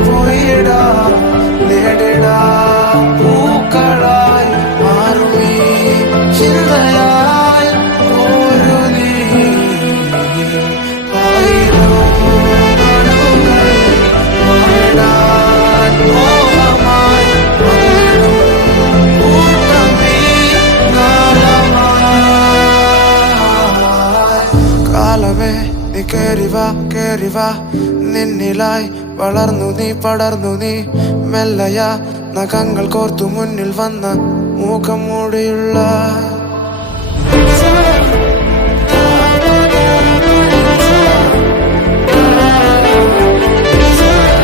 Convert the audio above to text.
പോയിടാ നേടിടാ പൂക്കളായി മാറുമീ ചിന്തയായി ഒരു നീ ആയിരോ കണ്ണുകൾ മാറിടാൻ മോഹമായി വന്നിടും കൂട്ടമീ നാളമായി കാലമേ നീ കേറിവാ നിന്നിലായി വളർന്നു നീ പടർന്നു നീ മെല്ലയ നഖങ്ങൾ കോർത്തു മുന്നിൽ വന്ന മുഖം മൂടിയുള്ള